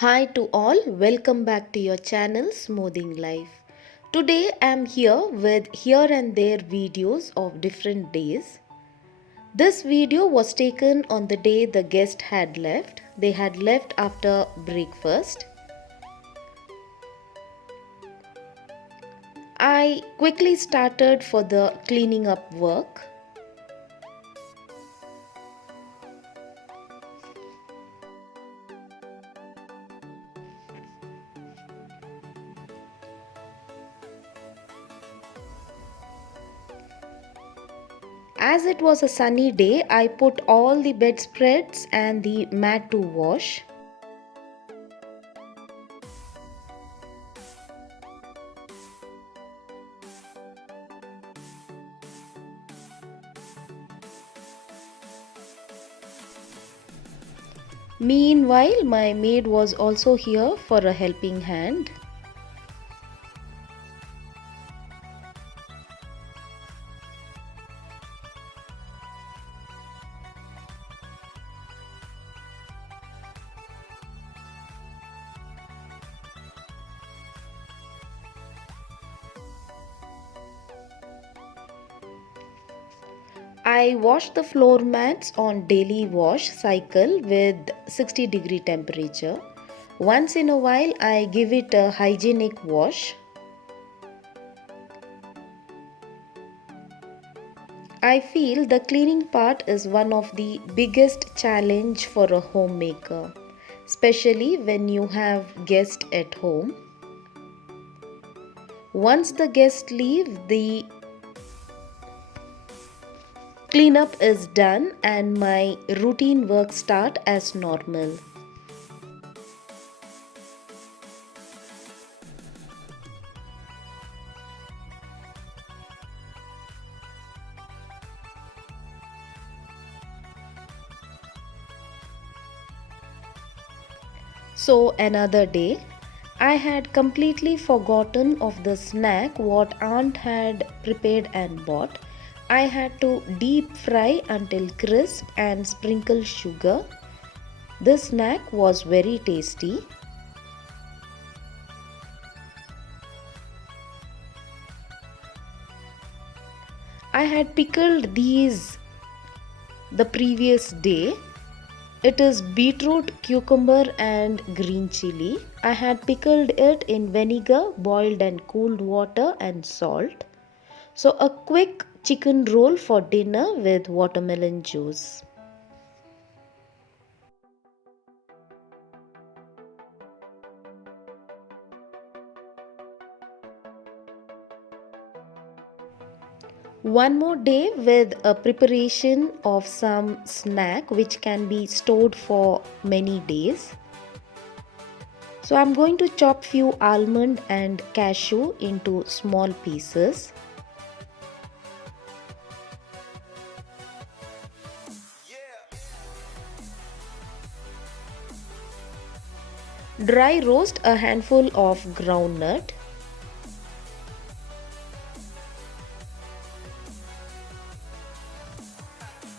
Hi to all, welcome back to your channel Smoothing Life. Today I am here with here and there videos of different days. This video was taken on the day the guest had left. They had left after breakfast. I quickly started for the cleaning up work. As it was a sunny day, I put all the bedspreads and the mat to wash. Meanwhile, my maid was also here for a helping hand. I wash the floor mats on daily wash cycle with 60-degree temperature. Once in a while, I give it a hygienic wash. I feel the cleaning part is one of the biggest challenge for a homemaker, especially when you have guests at home. Once the guests leave, the cleanup is done and my routine work start as normal. So another day, I had completely forgotten of the snack what aunt had prepared and bought. I had to deep fry until crisp and sprinkle sugar. This snack was very tasty. I had pickled these the previous day. It is beetroot, cucumber and green chili. I had pickled it in vinegar, boiled and cooled water and salt. So a quick chicken roll for dinner with watermelon juice. One more day with a preparation of some snack which can be stored for many days. So I'm going to chop few almond and cashew into small pieces. Dry roast a handful of groundnut.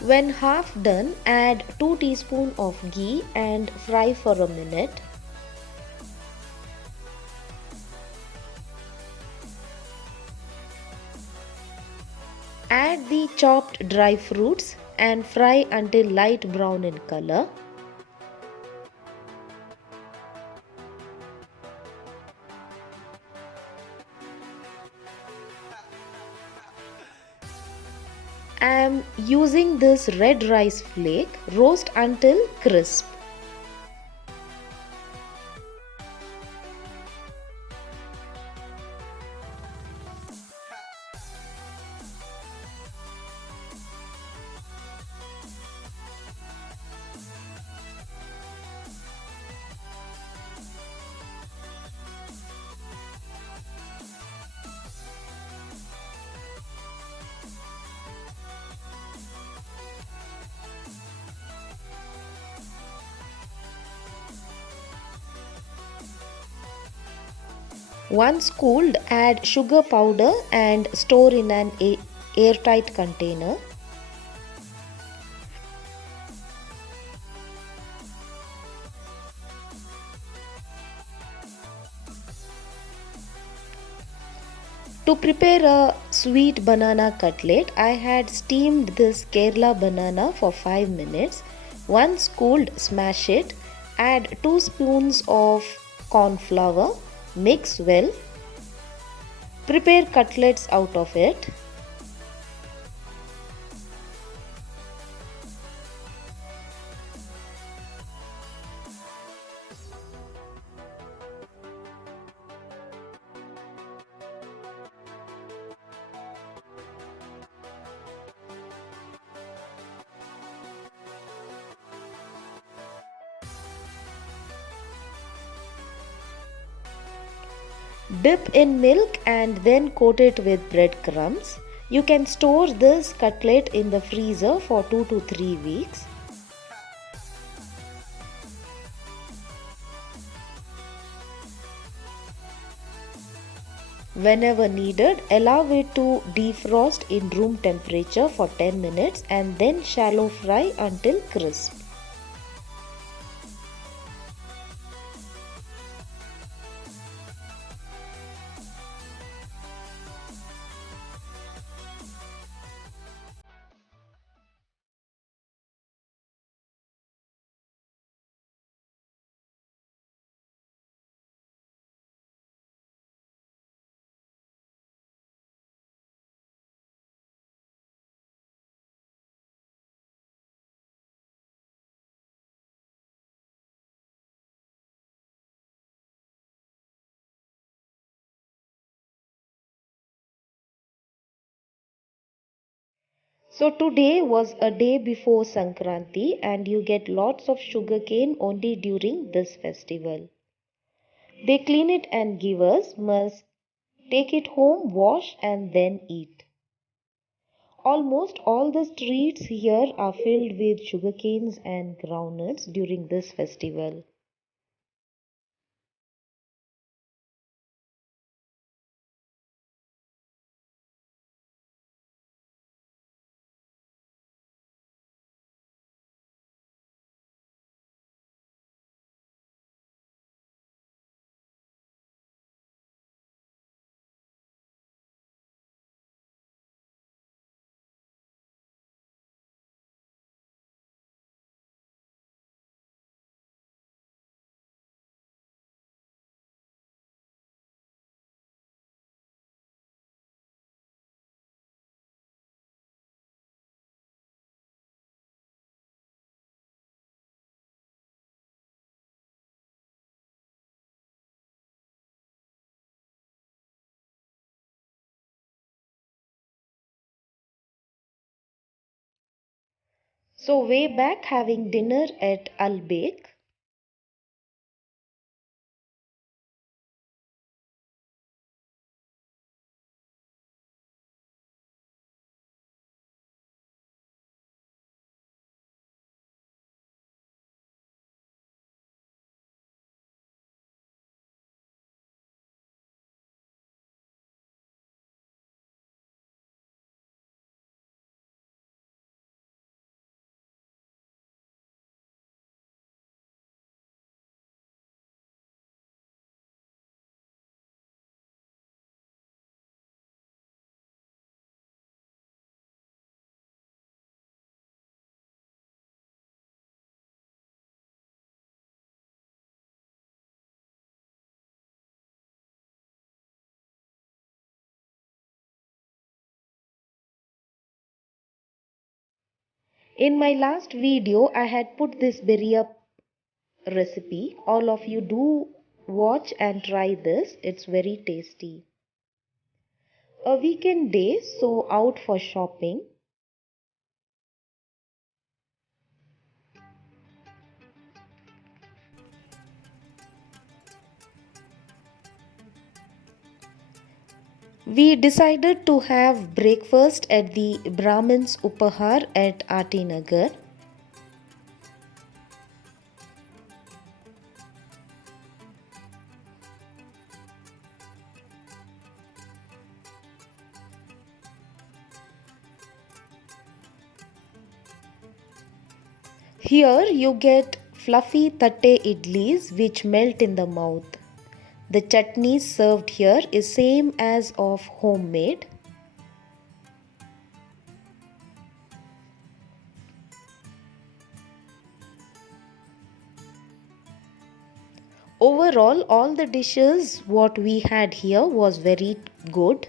When half done, add 2 teaspoons of ghee and fry for a minute. Add the chopped dry fruits and fry until light brown in color. I am using this red rice flake. Roast until crisp. Once cooled, add sugar powder and store in an airtight container. To prepare a sweet banana cutlet, I had steamed this Kerala banana for 5 minutes. Once cooled, smash it. Add 2 spoons of corn flour. Mix well. Prepare cutlets out of it. Dip in milk and then coat it with breadcrumbs. You can store this cutlet in the freezer for 2 to 3 weeks. Whenever needed, allow it to defrost in room temperature for 10 minutes and then shallow fry until crisp. So today was a day before Sankranti and you get lots of sugarcane only during this festival. They clean it and give us, must take it home, wash and then eat. Almost all the streets here are filled with sugarcanes and groundnuts during this festival. So way back having dinner at Al Baik. In my last video, I had put this berry up recipe. All of you do watch and try this. It's very tasty. A weekend day, so out for shopping. We decided to have breakfast at the Brahmins Upahar at Ati Nagar. Here you get fluffy tatte idlis which melt in the mouth. The chutney served here is same as of homemade. Overall, all the dishes what we had here was very good.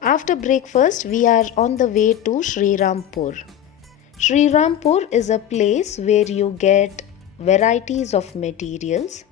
After breakfast, we are on the way to Sri Rampur. Sri Rampur is a place where you get varieties of materials.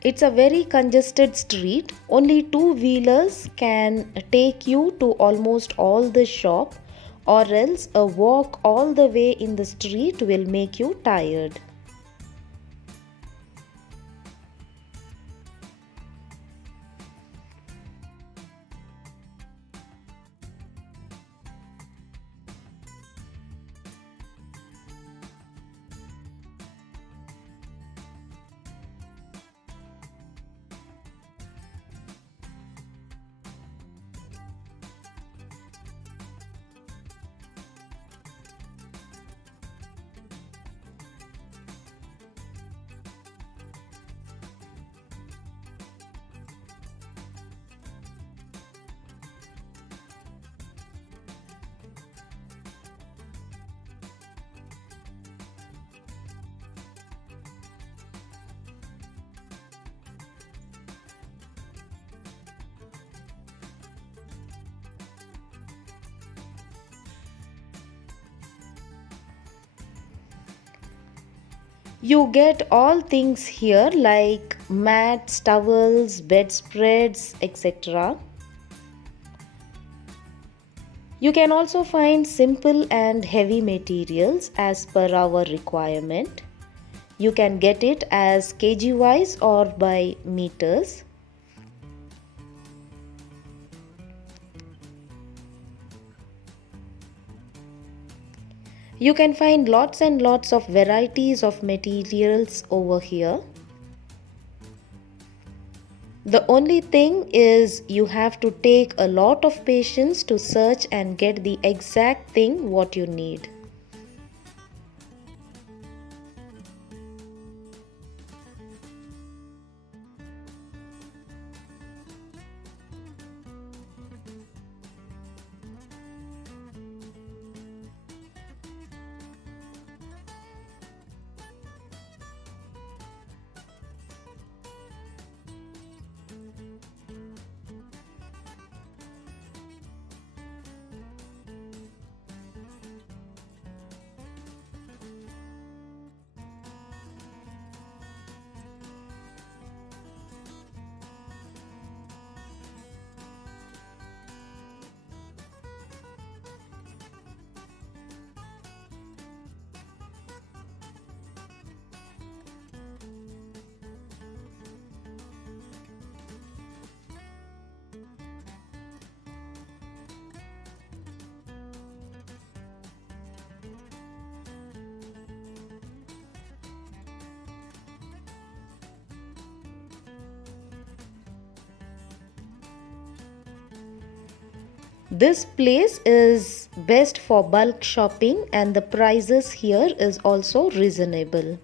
It's a very congested street. Only two-wheelers can take you to almost all the shop, or else a walk all the way in the street will make you tired. You get all things here like mats, towels, bedspreads, etc. You can also find simple and heavy materials as per our requirement. You can get it as kg wise or by meters. You can find lots and lots of varieties of materials over here. The only thing is you have to take a lot of patience to search and get the exact thing what you need. This place is best for bulk shopping and the prices here is also reasonable.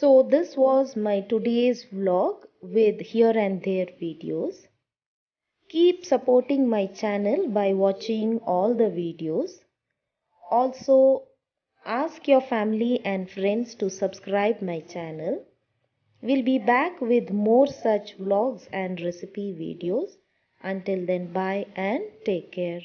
So this was my today's vlog with here and there videos. Keep supporting my channel by watching all the videos. Also, ask your family and friends to subscribe my channel. We'll be back with more such vlogs and recipe videos. Until then, bye and take care.